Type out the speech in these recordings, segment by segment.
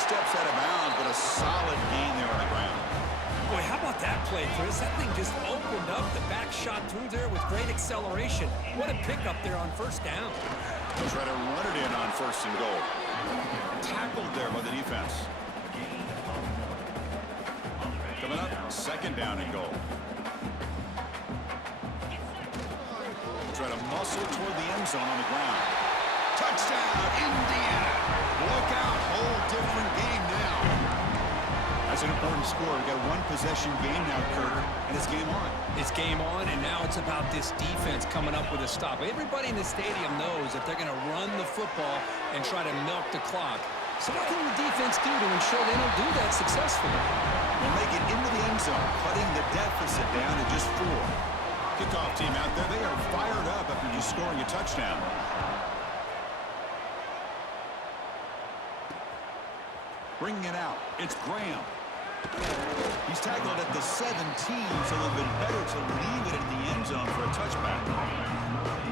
steps out of bounds, but a solid gain there on the ground. Boy, how about that play, Chris? That thing just opened up. The back shot through there with great acceleration. What a pickup there on first down. They'll try to run it in on first and goal. Tackled there by the defense. Coming up, second down and goal. Try to muscle toward the end zone on the ground. Touchdown, Indiana. Look out, whole different game now. That's an important score. We've got a one-possession game now, Kirk, and it's game on. It's game on, and now it's about this defense coming up with a stop. Everybody in the stadium knows that they're going to run the football and try to milk the clock. So what can the defense do to ensure they don't do that successfully? We'll make it into the end zone, cutting the deficit down to just 4. Kickoff team out there, they are fired up after just scoring a touchdown. Bringing it out, it's Graham. He's tackled at the 17, so it would have been better to leave it in the end zone for a touchback.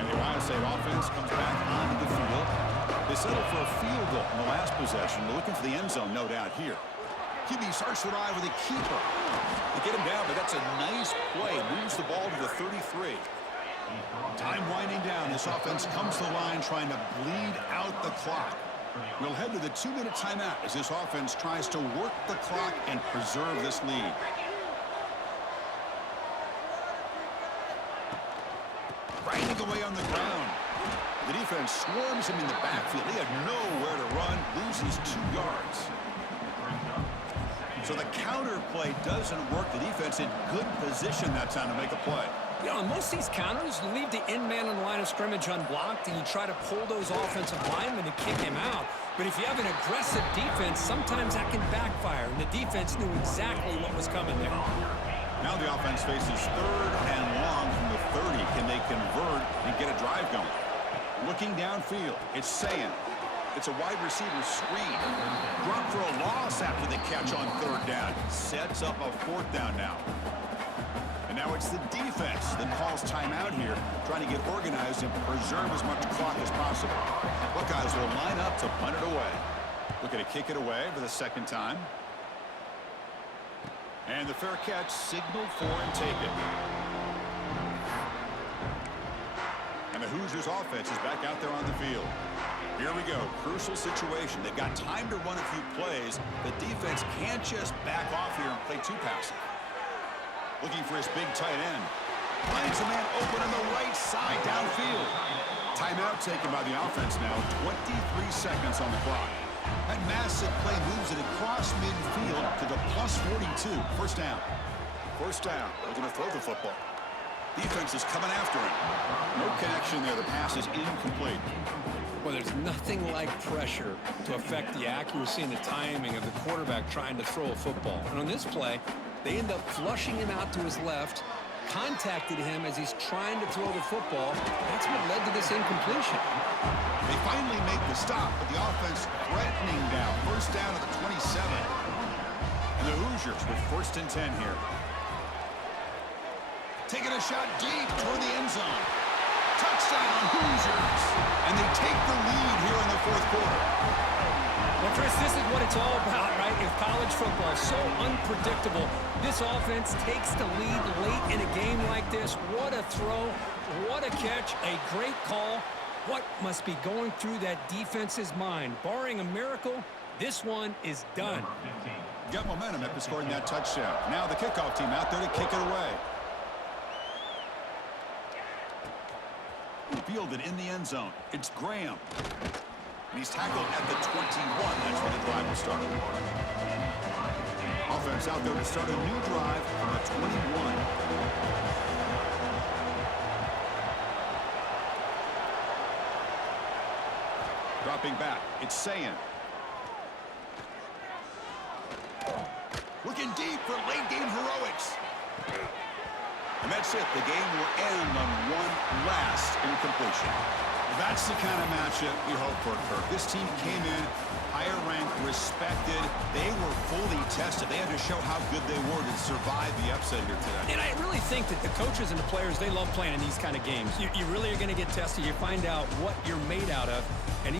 And the Ohio State offense comes back onto the field. They settle for a field goal in the last possession. They're looking for the end zone, no doubt, here. QB starts the ride with a keeper. They get him down, but that's a nice play. Moves the ball to the 33. Time winding down. This offense comes to the line trying to bleed out the clock. We'll head to the 2-minute timeout as this offense tries to work the clock and preserve this lead. Grinding away on the ground. The defense swarms him in the backfield. He had nowhere to run, loses 2 yards. So the counter play doesn't work. The defense in good position that time to make a play. You know, on most of these counters, you leave the end man on the line of scrimmage unblocked, and you try to pull those offensive linemen to kick him out. But if you have an aggressive defense, sometimes that can backfire, and the defense knew exactly what was coming there. Now the offense faces 3rd and long from the 30. Can they convert and get a drive going? Looking downfield, it's Sayin. It's a wide receiver screen. Drop for a loss after the catch on 3rd down. Sets up a 4th down now. And now it's the defense that calls timeout here, trying to get organized and preserve as much clock as possible. Buckeyes will line up to punt it away. Looking to kick it away for the 2nd time. And the fair catch signaled for and taken. And the Hoosiers offense is back out there on the field. Here we go. Crucial situation. They've got time to run a few plays. The defense can't just back off here and play too passive. Looking for his big tight end. Finds a man open on the right side downfield. Timeout taken by the offense now. 23 seconds on the clock. That massive play moves it across midfield to the +42. First down. First down. They're going to throw the football. Defense is coming after him. No connection there. The pass is incomplete. Well, there's nothing like pressure to affect the accuracy and the timing of the quarterback trying to throw a football. And on this play, they end up flushing him out to his left, contacted him as he's trying to throw the football. That's what led to this incompletion. They finally make the stop, but the offense threatening down. First down at the 27. And the Hoosiers with 1st and 10 here. Taking a shot deep toward the end zone. Touchdown, Hoosiers. And they take the lead here in the 4th quarter. Well, Chris, this is what it's all about, right? If college football is so unpredictable, this offense takes the lead late in a game like this. What a throw, what a catch, a great call. What must be going through that defense's mind? Barring a miracle, this one is done. Got momentum after scoring that touchdown. Now the kickoff team out there to kick it away. Fielded in the end zone. It's Graham. And he's tackled at the 21. That's where the drive will start. Offense out there to start a new drive from the 21. Dropping back. It's Sayin. Looking deep for late-game heroics. And that's it. The game will end on one last incompletion. That's the kind of matchup we hope for, Kirk. This team came in higher ranked, respected. They were fully tested. They had to show how good they were to survive the upset here today. And I really think that the coaches and the players, they love playing in these kind of games. You really are going to get tested. You find out what you're made out of. And